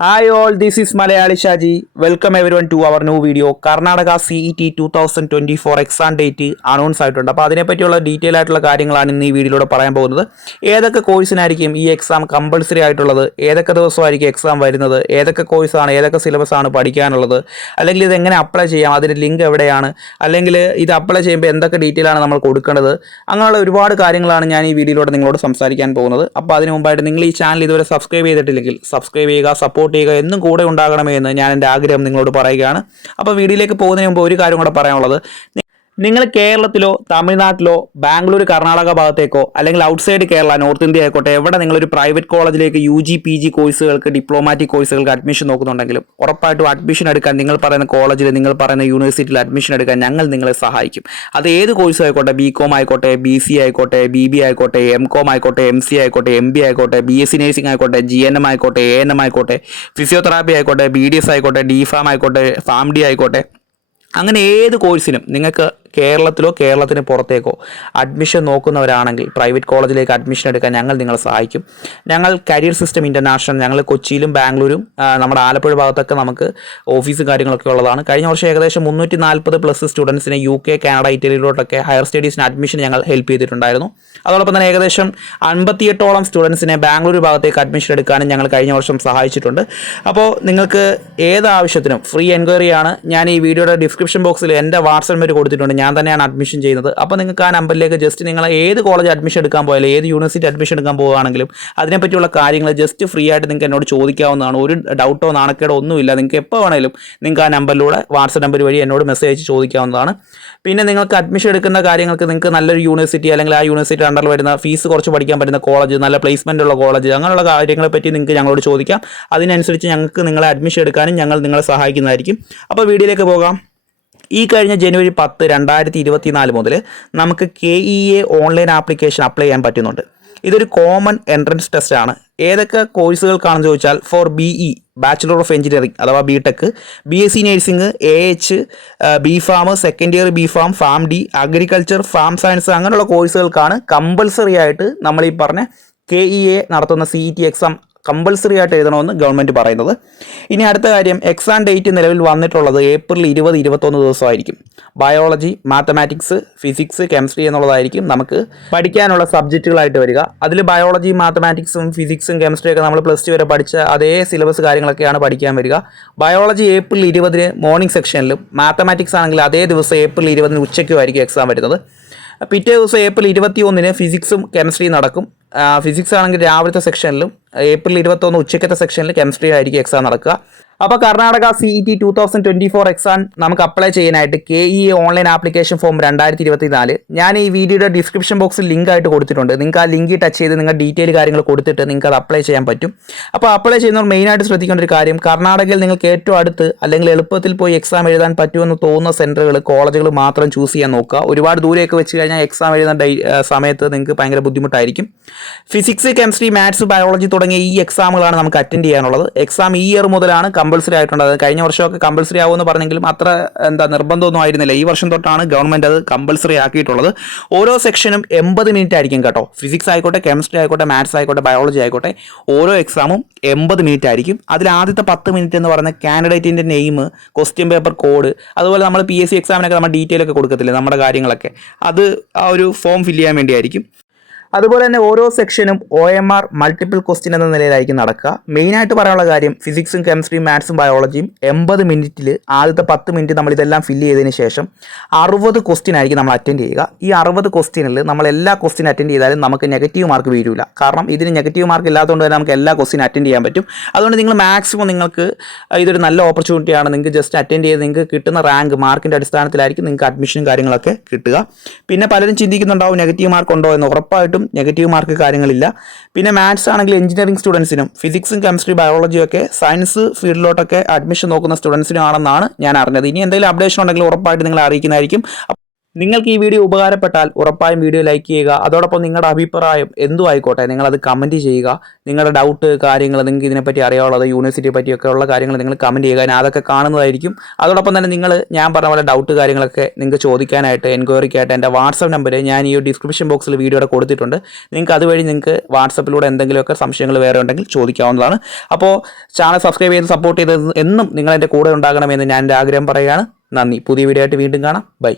Hi all, this is Malayali Shaji. Welcome everyone to our new video. Karnataka CET 2024 exam date announce ആയിട്ടുണ്ട്. അപ്പോൾ അതിനെപ്പറ്റിയുള്ള detail ആയിട്ടുള്ള കാര്യങ്ങളാണ് ഇന്ന് ഈ വീഡിയോയിലൂടെ പറയാൻ പോകുന്നത്. ഏതൊക്കെ കോഴ്സിനായിരിക്കും ഈ എക്സാം കമ്പൾസറി ആയിട്ടുള്ളത്, ഏതൊക്കെ ദിവസമായിരിക്കും എക്സാം വരുന്നത്, ഏതൊക്കെ കോഴ്സാണ്, ഏതൊക്കെ സിലബസ് ആണ് പഠിക്കാനുള്ളത്, അല്ലെങ്കിൽ ഇത് എങ്ങനെ അപ്ലൈ ചെയ്യാം, അതിൻ്റെ ലിങ്ക് എവിടെയാണ്, അല്ലെങ്കിൽ ഇത് അപ്ലൈ ചെയ്യുമ്പോൾ എന്തൊക്കെ ഡീറ്റെയിൽ ആണ് നമ്മൾ കൊടുക്കേണ്ടത്, അങ്ങനെയുള്ള ഒരുപാട് കാര്യങ്ങളാണ് ഞാൻ ഈ വീഡിയോയിലൂടെ നിങ്ങളോട് സംസാരിക്കാൻ പോകുന്നത്. അപ്പോൾ അതിന് മുമ്പായിട്ട് നിങ്ങൾ ഈ ചാനൽ ഇതുവരെ സബ്സ്ക്രൈബ് ചെയ്തിട്ടില്ലെങ്കിൽ സബ്സ്ക്രൈബ് ചെയ്യുക, സപ്പോർട്ട് ചെയ്യുക, എന്നും കൂടെ ഉണ്ടാകണമേ എന്ന് ഞാൻ എൻ്റെ ആഗ്രഹം നിങ്ങളോട് പറയുകയാണ്. അപ്പോൾ വീഡിയോയിലേക്ക് പോകുന്നതിന് മുമ്പ് ഒരു കാര്യം കൂടെ പറയാനുള്ളത്, നിങ്ങൾ കേരളത്തിലോ തമിഴ്നാട്ടിലോ ബാംഗ്ലൂർ കർണാടക ഭാഗത്തേക്കോ അല്ലെങ്കിൽ ഔട്ട്സൈഡ് കേരള നോർത്ത് ഇന്ത്യ ആയിക്കോട്ടെ എവിടെ നിങ്ങളൊരു പ്രൈവറ്റ് കോളേജിലേക്ക് UG PG കോഴ്സുകൾക്ക് ഡിപ്ലോമാറ്റിക് കോഴ്സുകൾക്ക് അഡ്മിഷൻ നോക്കുന്നുണ്ടെങ്കിലും ഉറപ്പായിട്ടും അഡ്മിഷൻ എടുക്കാൻ നിങ്ങൾ പറയുന്ന കോളേജിൽ നിങ്ങൾ പറയുന്ന യൂണിവേഴ്സിറ്റിയിൽ അഡ്മിഷൻ എടുക്കാൻ ഞങ്ങൾ നിങ്ങളെ സഹായിക്കും. അത് ഏത് കോഴ്സും ആയിക്കോട്ടെ, BCom ആയിക്കോട്ടെ, BC ആയിക്കോട്ടെ, BB ആയിക്കോട്ടെ, MCom ആയിക്കോട്ടെ, MC ആയിക്കോട്ടെ, MB ആയിക്കോട്ടെ, BSc നഴ്സിംഗ് ആയിക്കോട്ടെ, GNM ആയിക്കോട്ടെ, ANM ആയിക്കോട്ടെ, ഫിസിയോതെറാപ്പി ആയിക്കോട്ടെ, BDS ആയിക്കോട്ടെ, DPharm ആയിക്കോട്ടെ, PharmD ആയിക്കോട്ടെ, അങ്ങനെ ഏത് കോഴ്സിനും നിങ്ങൾക്ക് കേരളത്തിലോ കേരളത്തിന് പുറത്തേക്കോ അഡ്മിഷൻ നോക്കുന്നവരാണെങ്കിൽ പ്രൈവറ്റ് കോളേജിലേക്ക് അഡ്മിഷൻ എടുക്കാൻ ഞങ്ങൾ നിങ്ങളെ സഹായിക്കും. ഞങ്ങൾ കരിയർ സിസ്റ്റം ഇൻ്റർനാഷണൽ, ഞങ്ങൾ കൊച്ചിയിലും ബാംഗ്ലൂരും നമ്മുടെ ആലപ്പുഴ ഭാഗത്തൊക്കെ നമുക്ക് ഓഫീസും കാര്യങ്ങളൊക്കെ ഉള്ളതാണ്. കഴിഞ്ഞ വർഷം ഏകദേശം 340+ സ്റ്റുഡൻസിനെ UK, കാനഡ, ഇറ്റലിയിലോട്ടൊക്കെ ഹയർ സ്റ്റഡീസിന് അഡ്മിഷൻ ഞങ്ങൾ ഹെൽപ്പ് ചെയ്തിട്ടുണ്ടായിരുന്നു. അതോടൊപ്പം തന്നെ ഏകദേശം 58ഓളം സ്റ്റുഡൻസിനെ ബാംഗ്ലൂർ ഭാഗത്തേക്ക് അഡ്മിഷൻ എടുക്കാനും ഞങ്ങൾ കഴിഞ്ഞ വർഷം സഹായിച്ചിട്ടുണ്ട്. അപ്പോൾ നിങ്ങൾക്ക് ഏത് ആവശ്യത്തിനും ഫ്രീ എൻക്വയറിയാണ്. ഞാൻ ഈ വീഡിയോയുടെ ഡിസ്ക്രിപ്ഷൻ ബോക്സിൽ എൻ്റെ വാട്സ്ആപ്പ് നമ്പർ കൊടുത്തിട്ടുണ്ട്. ഞാൻ തന്നെയാണ് അഡ്മിഷൻ ചെയ്യുന്നത്. അപ്പോൾ നിങ്ങൾക്ക് ആ നമ്പറിലേക്ക് ജസ്റ്റ് നിങ്ങൾ ഏത് കോളേജ് അഡ്മിഷൻ എടുക്കാൻ പോയാലും ഏത് യൂണിവേഴ്സിറ്റി അഡ്മിഷൻ എടുക്കാൻ പോകുകയാണെങ്കിലും അതിനെപ്പറ്റിയുള്ള കാര്യങ്ങൾ ജസ്റ്റ് ഫ്രീ ആയിട്ട് നിങ്ങൾക്ക് എന്നോട് ചോദിക്കാവുന്നതാണ്. ഒരു ഡൗട്ടോ നാണക്കേടോ ഒന്നുമില്ല. നിങ്ങൾക്ക് എപ്പോൾ വേണമെങ്കിലും നിങ്ങൾക്ക് ആ നമ്പറിലൂടെ വാട്സ്ആപ്പ് നമ്പർ വഴി എന്നോട് മെസ്സേജ് അയച്ച് ചോദിക്കാവുന്നതാണ്. പിന്നെ നിങ്ങൾക്ക് അഡ്മിഷൻ എടുക്കുന്ന കാര്യങ്ങൾക്ക് നിങ്ങൾക്ക് നല്ലൊരു യൂണിവേഴ്സിറ്റി അല്ലെങ്കിൽ ആ യൂണിവേഴ്സിറ്റി അണ്ടറിൽ വരുന്ന ഫീസ് കുറച്ച് പഠിക്കാൻ പറ്റുന്ന കോളേജ്, നല്ല പ്ലേസ്മെൻ്റ് ഉള്ള കോളേജ്, അങ്ങനെയുള്ള കാര്യങ്ങളെ പറ്റി നിങ്ങൾക്ക് ഞങ്ങളോട് ചോദിക്കാം. അതിനനുസരിച്ച് ഞങ്ങൾക്ക് നിങ്ങളെ അഡ്മിഷൻ എടുക്കാനും ഞങ്ങൾ നിങ്ങളെ സഹായിക്കുന്നതായിരിക്കും. അപ്പോൾ വീഡിയോയിലേക്ക് പോകാം. ഈ കഴിഞ്ഞ ജനുവരി 10, 2024 മുതൽ നമുക്ക് KEA ഓൺലൈൻ ആപ്ലിക്കേഷൻ അപ്ലൈ ചെയ്യാൻ പറ്റുന്നുണ്ട്. ഇതൊരു കോമൺ എൻട്രൻസ് ടെസ്റ്റ് ആണ്. ഏതൊക്കെ കോഴ്സുകൾക്കാണെന്ന് ചോദിച്ചാൽ for BE bachelor of engineering അഥവാ BTech, BSc nursing, AH, BPharm, second year BPharm, PharmD, agriculture, pharm science, അങ്ങനെയുള്ള കോഴ്സുകൾക്കാണ് കമ്പൾസറി ആയിട്ട് നമ്മൾ ഈ പറഞ്ഞ KEA നടത്തുന്ന CET എക്സാം കമ്പൾസറി ആയിട്ട് എഴുതണമെന്ന് ഗവൺമെൻറ് പറയുന്നത്. ഇനി അടുത്ത കാര്യം, എക്സാം ഡേറ്റ് നിലവിൽ വന്നിട്ടുള്ളത് ഏപ്രിൽ 20, 21 ദിവസമായിരിക്കും. ബയോളജി, മാത്തമാറ്റിക്സ്, ഫിസിക്സ്, കെമിസ്ട്രി എന്നുള്ളതായിരിക്കും നമുക്ക് പഠിക്കാനുള്ള സബ്ജക്റ്റുകളായിട്ട് വരിക. അതിൽ ബയോളജി, മാത്തമാറ്റിക്സും ഫിസിക്സും കെമിസ്ട്രിയൊക്കെ നമ്മൾ +2 വരെ പഠിച്ച അതേ സിലബസ് കാര്യങ്ങളൊക്കെയാണ് പഠിക്കാൻ വരിക. ബയോളജി ഏപ്രിൽ 20 മോർണിംഗ് സെക്ഷനിലും മാത്തമാറ്റിക്സ് ആണെങ്കിൽ അതേ ദിവസം ഏപ്രിൽ 20 ഉച്ചയ്ക്കുമായിരിക്കും എക്സാം വരുന്നത്. പിറ്റേ ദിവസം ഏപ്രിൽ 21 ഫിസിക്സും കെമിസ്ട്രിയും നടക്കും. ഫിസിക്സ് ആണെങ്കിൽ രാവിലത്തെ സെക്ഷനിലും ഏപ്രിൽ 21 ഉച്ചയ്ക്കത്തെ സെക്ഷനിൽ കെമിസ്ട്രി ആയിരിക്കും എക്സാം നടക്കുക. അപ്പോൾ കർണാടക CET 2024 എക്സാം നമുക്ക് അപ്ലൈ ചെയ്യാനായിട്ട് KEA ഓൺലൈൻ ആപ്ലിക്കേഷൻ ഫോം 2024 ഞാൻ ഈ വീഡിയോയുടെ ഡിസ്ക്രിപ്ഷൻ ബോക്സിൽ ലിങ്ക് ആയിട്ട് കൊടുത്തിട്ടുണ്ട്. നിങ്ങൾക്ക് ആ ലിങ്ക് ടച്ച് ചെയ്ത് നിങ്ങൾ ഡീറ്റെയിൽ കാര്യങ്ങൾ കൊടുത്തിട്ട് നിങ്ങൾക്ക് അത് അപ്ലൈ ചെയ്യാൻ പറ്റും. അപ്പോൾ അപ്ലൈ ചെയ്യുന്നവർ മെയിനായിട്ട് ശ്രദ്ധിക്കേണ്ട ഒരു കാര്യം, കർണാടകയിൽ നിങ്ങൾക്ക് ഏറ്റവും അടുത്ത് അല്ലെങ്കിൽ എളുപ്പത്തിൽ പോയി എക്സാം എഴുതാൻ പറ്റുമെന്ന് തോന്നുന്ന സെൻറ്ററുകൾ, കോളേജുകൾ മാത്രം ചൂസ് ചെയ്യാൻ നോക്കുക. ഒരുപാട് ദൂരെയൊക്കെ വെച്ച് കഴിഞ്ഞാൽ എക്സാം എഴുതുന്ന സമയത്ത് നിങ്ങൾക്ക് ഭയങ്കര ബുദ്ധിമുട്ടായിരിക്കും. ഫിസിക്സ്, കെമിസ്ട്രി, മാത്സ്, ബയോളജി തുടങ്ങിയ ഈ എക്സാമുകളാണ് നമുക്ക് അറ്റൻഡ് ചെയ്യാനുള്ളത്. എക്സാം ഈ ഇയർ മുതലാണ് കമ്പൾസറി ആയിട്ടുണ്ട്. അത് കഴിഞ്ഞ വർഷമൊക്കെ കമ്പൾസറി ആവുമെന്ന് പറഞ്ഞെങ്കിലും അത്ര നിർബന്ധമൊന്നും ആയിരുന്നില്ല. ഈ വർഷം തൊട്ടാണ് ഗവൺമെൻറ് അത് കമ്പൾസറി ആക്കിയിട്ടുള്ളത്. ഓരോ സെക്ഷനും 80 മിനിറ്റ് ആയിരിക്കും കേട്ടോ. ഫിസിക്സ് ആയിക്കോട്ടെ, കെമിസ്ട്രി ആയിക്കോട്ടെ, മാത്സ് ആയിക്കോട്ടെ, ബയോളജി ആയിക്കോട്ടെ, ഓരോ എക്സാമും 80 മിനിറ്റ് ആയിരിക്കും. അതിൽ ആദ്യത്തെ 10 മിനിറ്റ് എന്ന് പറയുന്ന കാൻഡിഡേറ്റിൻ്റെ നെയിം, ക്വസ്റ്റ്യൻ പേപ്പർ കോഡ്, അതുപോലെ നമ്മൾ PSC എക്സാമിനൊക്കെ നമ്മൾ ഡീറ്റെയിൽ ഒക്കെ കൊടുക്കത്തില്ലേ നമ്മുടെ കാര്യങ്ങളൊക്കെ, അത് ആ ഒരു ഫോം ഫില്ല് ചെയ്യാൻ വേണ്ടിയായിരിക്കും. അതുപോലെ തന്നെ ഓരോ സെക്ഷനും OMR മൾട്ടിപ്പിൾ ക്വസ്റ്റ്യൻ എന്ന നിലയിലായിരിക്കും നടക്കുക. മെയിനായിട്ട് പറയാനുള്ള കാര്യം, ഫിസിക്സും കെമിസ്ട്രിയും മാത്സും ബയോളജിയും 80 മിനിറ്റിൽ ആദ്യത്തെ 10 മിനിറ്റ് നമ്മൾ ഇതെല്ലാം ഫില്ല് ചെയ്തതിന് ശേഷം 60 ക്വസ്റ്റ്യൻ ആയിരിക്കും നമ്മൾ അറ്റൻഡ് ചെയ്യുക. ഈ 60 ക്വസ്റ്റ്യനിൽ നമ്മൾ എല്ലാ ക്വസ്റ്റ്യൻ അറ്റൻഡ് ചെയ്താലും നമുക്ക് നെഗറ്റീവ് മാർക്ക് വീഴില്ല. കാരണം ഇതിന് നെഗറ്റീവ് മാർക്ക് ഇല്ലാത്തതുകൊണ്ട് തന്നെ നമുക്ക് എല്ലാ ക്വസ്റ്റ്യൻ അറ്റൻഡ് ചെയ്യാൻ പറ്റും. അതുകൊണ്ട് നിങ്ങൾ മാക്സിമം നിങ്ങൾക്ക് ഇതൊരു നല്ല ഓപ്പർച്യൂണിറ്റിയാണ്. നിങ്ങൾക്ക് ജസ്റ്റ് അറ്റൻഡ് ചെയ്ത് നിങ്ങൾക്ക് കിട്ടുന്ന റാങ്ക് മാർക്കിൻ്റെ അടിസ്ഥാനത്തിലായിരിക്കും നിങ്ങൾക്ക് അഡ്മിഷനും കാര്യങ്ങളൊക്കെ കിട്ടുക. പിന്നെ പലരും ചിന്തിക്കുന്നുണ്ടാവും നെഗറ്റീവ് മാർക്ക് ഉണ്ടോ എന്ന്. ഉറപ്പായിട്ടും നെഗറ്റീവ് മാർക്ക് കാര്യങ്ങളില്ല. പിന്നെ മാത്സ് ആണെങ്കിൽ എഞ്ചിനീയറിംഗ് സ്റ്റുഡൻസിനും ഫിസിക്സും കെമിസ്ട്രി ബയോളജിയും ഒക്കെ സയൻസ് ഫീൽഡിലോട്ടൊക്കെ അഡ്മിഷൻ നോക്കുന്ന സ്റ്റുഡൻസിനും ആണെന്നാണ് ഞാൻ അറിഞ്ഞത്. ഇനി എന്തെങ്കിലും അപ്ഡേഷൻ ഉണ്ടെങ്കിൽ ഉറപ്പായിട്ട് നിങ്ങളെ അറിയിക്കുന്നതായിരിക്കും. നിങ്ങൾക്ക് ഈ വീഡിയോ ഉപകാരപ്പെട്ടാൽ ഉറപ്പായും വീഡിയോ ലൈക്ക് ചെയ്യുക. അതോടൊപ്പം നിങ്ങളുടെ അഭിപ്രായം എന്തും ആയിക്കോട്ടെ നിങ്ങളത് കമൻറ്റ് ചെയ്യുക. നിങ്ങളുടെ ഡൗട്ട് കാര്യങ്ങൾ നിങ്ങൾക്ക് ഇതിനെപ്പറ്റി അറിയാനുള്ളത് യൂണിവേഴ്സിറ്റിയെ പറ്റിയൊക്കെ ഉള്ള കാര്യങ്ങൾ നിങ്ങൾ കമൻറ്റ് ചെയ്യുക. ഞാൻ അതൊക്കെ കാണുന്നതായിരിക്കും. അതോടൊപ്പം തന്നെ നിങ്ങൾ ഞാൻ പറഞ്ഞ പോലെ ഡൗട്ട് കാര്യങ്ങളൊക്കെ നിങ്ങൾക്ക് ചോദിക്കാനായിട്ട് എൻക്വയറിക്കായിട്ട് എൻ്റെ വാട്സപ്പ് നമ്പർ ഞാൻ ഈ ഡിസ്ക്രിപ്ഷൻ ബോക്സിൽ വീഡിയോയുടെ കൊടുത്തിട്ടുണ്ട്. നിങ്ങൾക്ക് അതുവഴി നിങ്ങൾക്ക് വാട്സപ്പിലൂടെ എന്തെങ്കിലുമൊക്കെ സംശയങ്ങൾ വേറെ ഉണ്ടെങ്കിൽ ചോദിക്കാവുന്നതാണ്. അപ്പോൾ ചാനൽ സബ്സ്ക്രൈബ് ചെയ്ത് സപ്പോർട്ട് ചെയ്ത് എന്നും നിങ്ങളെൻ്റെ കൂടെ ഉണ്ടാകണമെന്ന് ഞാൻ എൻ്റെ ആഗ്രഹം പറയുകയാണ്. നന്ദി. പുതിയ വീഡിയോ ആയിട്ട് വീണ്ടും കാണാം. ബൈ.